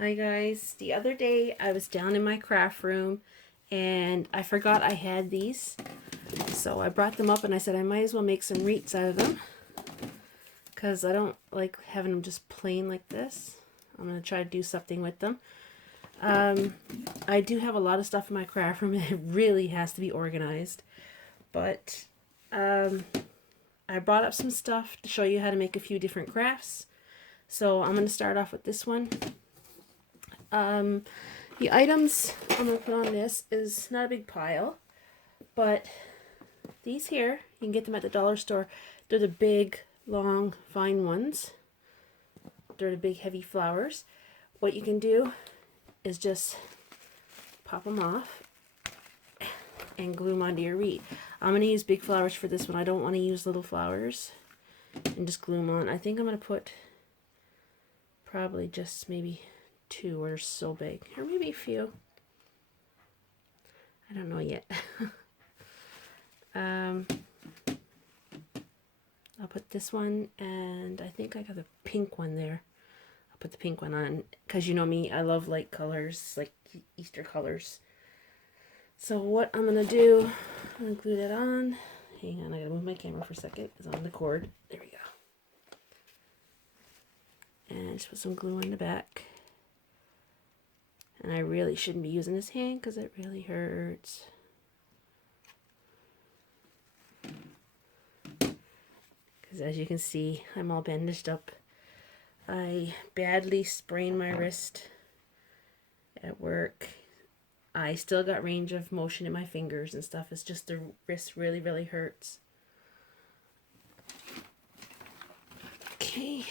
Hi guys, the other day I was down in my craft room and I forgot I had these. So I brought them up and I said I might as well make some wreaths out of them because I don't like having them just plain like this. I'm going to try to do something with them. I do have a lot of stuff in my craft room and it really has to be organized. But I brought up some stuff to show you how to make a few different crafts. So I'm going to start off with this one. The items I'm going to put on this is not a big pile, but these here, you can get them at the dollar store. They're the big, long, fine ones. They're the big, heavy flowers. What you can do is just pop them off and glue them onto your wreath. I'm going to use big flowers for this one. I don't want to use little flowers and just glue them on. I think I'm going to put probably just maybe 2 or so big, or maybe a few. I don't know yet. I'll put this one, and I think I got the pink one there. I'll put the pink one on because you know me, I love light colors, like Easter colors. So what I'm gonna do, I'm gonna glue that on. Hang on, I gotta move my camera for a second. It's on the cord. There we go. And just put some glue in the back. And I really shouldn't be using this hand because it really hurts. Because as you can see, I'm all bandaged up. I badly sprained my wrist at work. I still got range of motion in my fingers and stuff. It's just the wrist really, really hurts. Okay.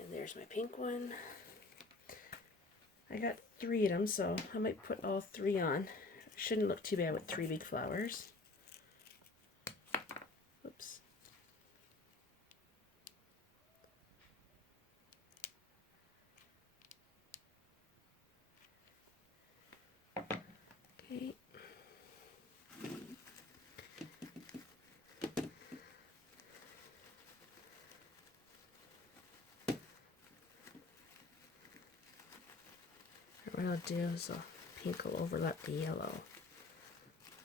And there's my pink one. I got 3 of them, so I might put all 3 on. Shouldn't look too bad with 3 big flowers. Oops. Okay. What I'll do is pink will overlap the yellow.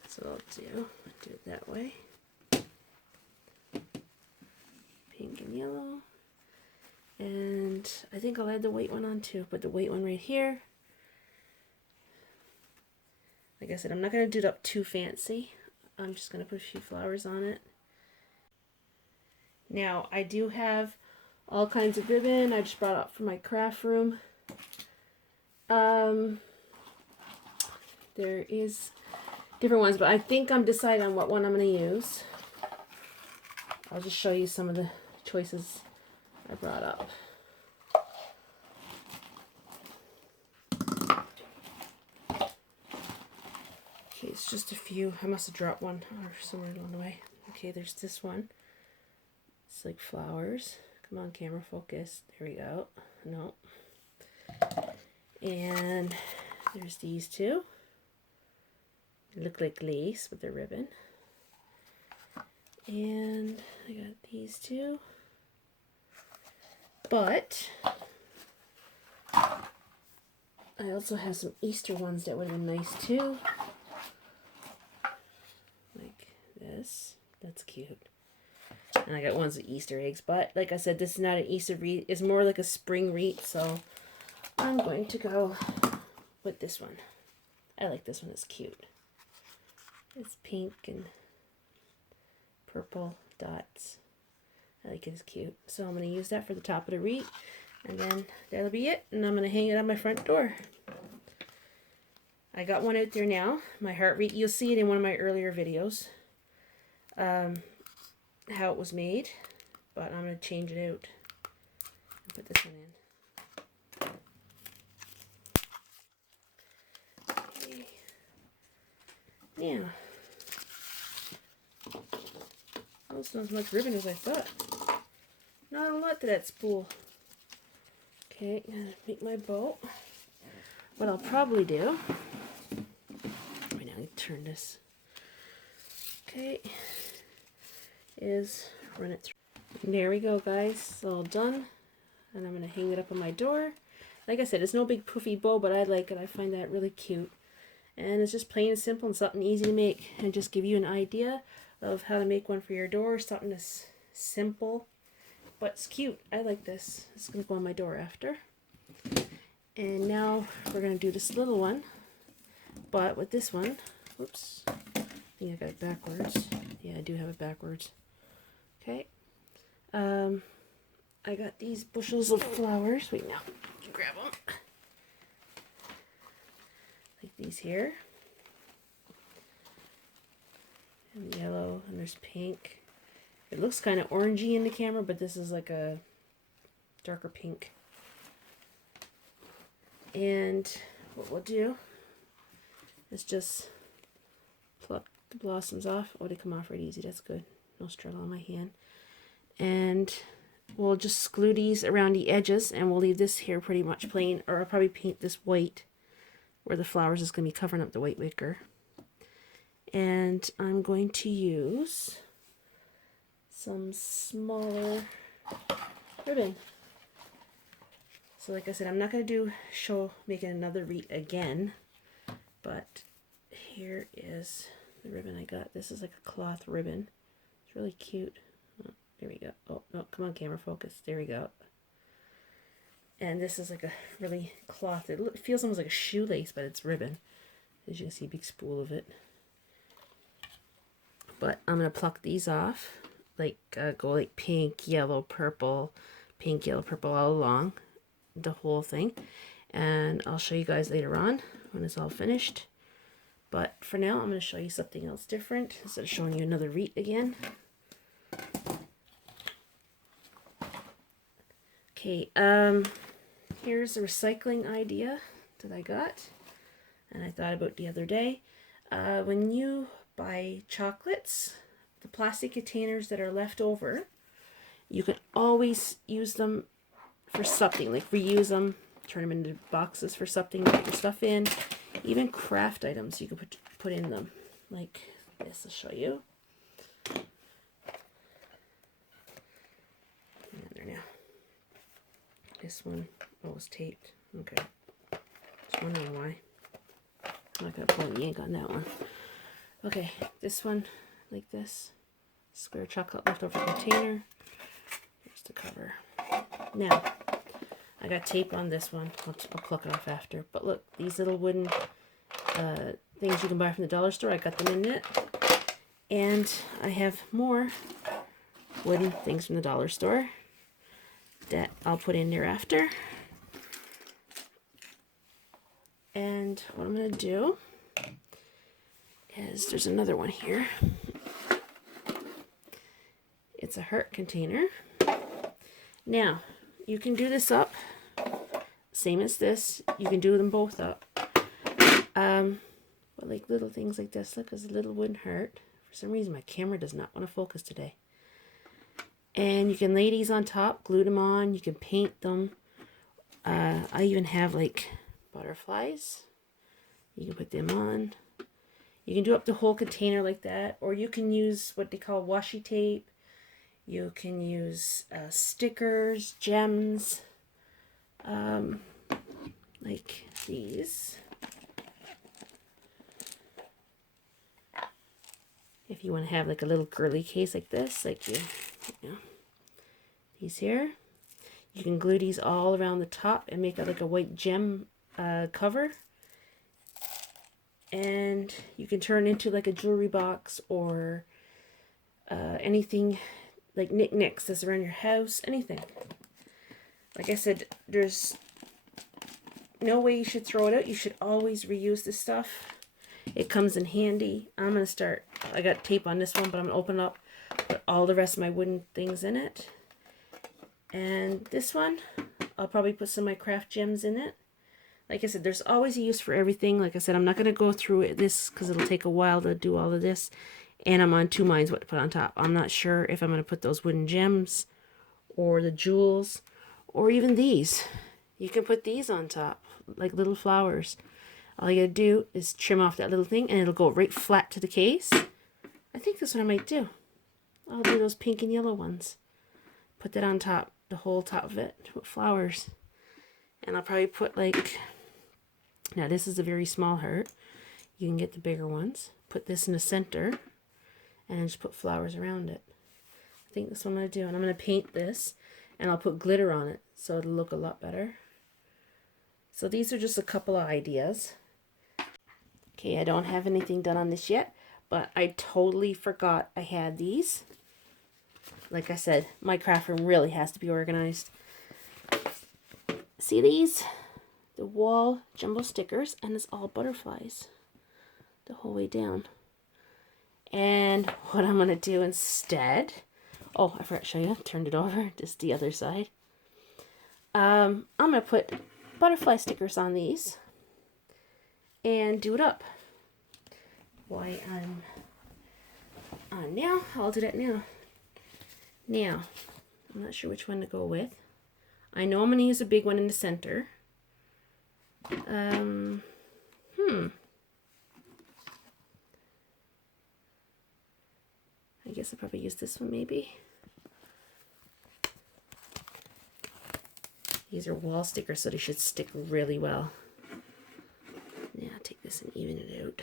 That's what I'll do. Do it that way. Pink and yellow. And I think I'll add the white one on too. Put the white one right here. Like I said, I'm not going to do it up too fancy. I'm just going to put a few flowers on it. Now, I do have all kinds of ribbon I just brought up from my craft room. There is different ones, but I think I'm deciding on what one I'm going to use. I'll just show you some of the choices I brought up. Okay, it's just a few. I must have dropped one or somewhere along the way. Okay, there's this one. It's like flowers. Come on, camera, focus. There we go. No. And there's these two. They look like lace with their ribbon. And I got these two. But I also have some Easter ones that would have been nice too. Like this. That's cute. And I got ones with Easter eggs. But like I said, this is not an Easter wreath. It's more like a spring wreath. So I'm going to go with this one. I like this one. It's cute. It's pink and purple dots. I like it. It's cute. So I'm going to use that for the top of the wreath. And then that'll be it. And I'm going to hang it on my front door. I got one out there now. My heart wreath. You'll see it in one of my earlier videos. How it was made. But I'm going to change it out. And put this one in. Okay. Now. That's not as much ribbon as I thought. Not a lot to that spool. Okay, gonna make my bow. What I'll probably do, right now I turn this, okay, is run it through. And there we go, guys. It's all done. And I'm gonna hang it up on my door. like I said, it's no big poofy bow, but I like it. I find that really cute. And it's just plain and simple and something easy to make, and just give you an idea of how to make one for your door. Something that's simple, but it's cute. I like this. It's going to go on my door after. And now we're going to do this little one, but with this one, whoops, I think I got it backwards. Yeah, I do have it backwards. Okay. I got these bushels of flowers. Wait, now you can grab them. Like these here. And yellow, and there's pink. It looks kind of orangey in the camera, but this is like a darker pink. And what we'll do is just pluck the blossoms off. Oh, they come off right easy. That's good. No struggle on my hand. And we'll just glue these around the edges, and we'll leave this here pretty much plain, or I'll probably paint this white where the flowers is going to be covering up the white wicker. And I'm going to use some smaller ribbon. So like I said, I'm not going to show making another wreath again, but here is the ribbon I got. This is like a cloth ribbon. It's really cute. Oh, there we go. Oh, no, come on, camera focus. There we go. And this is like a really cloth. It feels almost like a shoelace, but it's ribbon. As you can see, a big spool of it. But I'm going to pluck these off. Like, go like pink, yellow, purple all along the whole thing. And I'll show you guys later on when it's all finished. But for now, I'm going to show you something else different instead of showing you another wreath again. Okay, here's a recycling idea that I got and I thought about the other day. When you buy chocolates, the plastic containers that are left over, you can always use them for something, like reuse them, turn them into boxes for something, put your stuff in. Even craft items you can put in them, like this. I'll show you. There now. This one, oh, it's taped. Okay. Just wondering why. I'm not gonna pull the ink on that one. Okay, this one, like this. Square chocolate leftover container. Here's the cover. Now, I got tape on this one. I'll pluck it off after. But look, these little wooden things you can buy from the dollar store, I got them in it. And I have more wooden things from the dollar store that I'll put in there after. And what I'm going to do is, there's another one here. It's a heart container. Now, you can do this up, same as this. You can do them both up. But like little things like this, look, there's a little wooden heart. For some reason, my camera does not want to focus today. And you can lay these on top, glue them on. You can paint them. I even have like butterflies. You can put them on. You can do up the whole container like that, or you can use what they call washi tape. You can use stickers, gems, like these. If you want to have like a little girly case like this, like you know, these here. You can glue these all around the top and make it like a white gem cover. And you can turn into like a jewelry box or anything like knickknacks that's around your house, anything. Like I said, there's no way you should throw it out. You should always reuse this stuff. It comes in handy. I'm going to start, I got tape on this one, but I'm going to open up, put all the rest of my wooden things in it. And this one, I'll probably put some of my craft gems in it. Like I said, there's always a use for everything. Like I said, I'm not going to go through this because it'll take a while to do all of this. And I'm on two minds what to put on top. I'm not sure if I'm going to put those wooden gems or the jewels or even these. You can put these on top like little flowers. All you got to do is trim off that little thing and it'll go right flat to the case. I think that's what I might do. I'll do those pink and yellow ones. Put that on top, the whole top of it with flowers. And I'll probably put like, now this is a very small heart. You can get the bigger ones. Put this in the center and then just put flowers around it. I think that's what I'm going to do. And I'm going to paint this and I'll put glitter on it so it'll look a lot better. So these are just a couple of ideas. Okay, I don't have anything done on this yet, but I totally forgot I had these. Like I said, my craft room really has to be organized. See these? The wall jumbo stickers, and it's all butterflies the whole way down. And what I'm going to do instead, oh, I forgot to show you, turned it over, just the other side. I'm going to put butterfly stickers on these and do it up. Why I'm on now, I'll do that now. Now, I'm not sure which one to go with. I know I'm going to use a big one in the center. I guess I'll probably use this one maybe. These are wall stickers, so they should stick really well. Now I'll take this and even it out.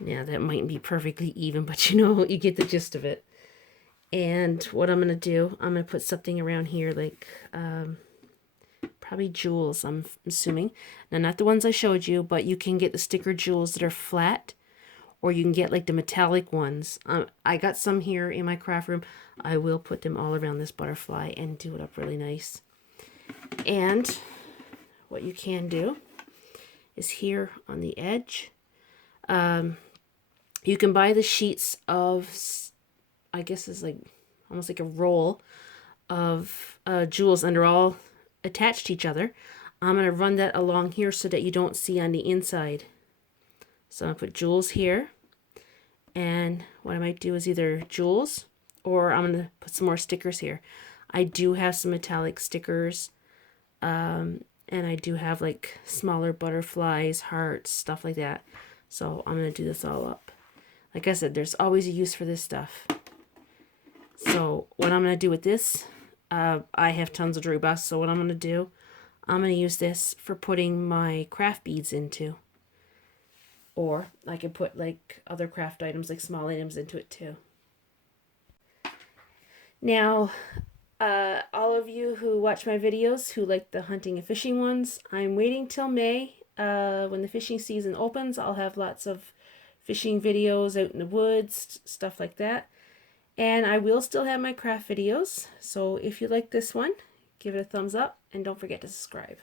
Now that mightn't be perfectly even, but you know, you get the gist of it. And what I'm going to do, I'm going to put something around here like probably jewels, I'm assuming. Now, not the ones I showed you, but you can get the sticker jewels that are flat, or you can get like the metallic ones. I got some here in my craft room. I will put them all around this butterfly and do it up really nice. And what you can do is here on the edge, you can buy the sheets of, I guess it's like almost like a roll of jewels, and they're all attached to each other. I'm going to run that along here so that you don't see on the inside. So I'm going to put jewels here, and what I might do is either jewels, or I'm going to put some more stickers here. I do have some metallic stickers, and I do have like smaller butterflies, hearts, stuff like that. So I'm going to do this all up. Like I said, there's always a use for this stuff. So what I'm going to do with this, I have tons of jewelry boxes, so what I'm going to do, I'm going to use this for putting my craft beads into. Or I can put like other craft items, like small items, into it too. Now, all of you who watch my videos who like the hunting and fishing ones, I'm waiting till May. When the fishing season opens, I'll have lots of fishing videos out in the woods, stuff like that. And I will still have my craft videos. So if you like this one, give it a thumbs up and don't forget to subscribe.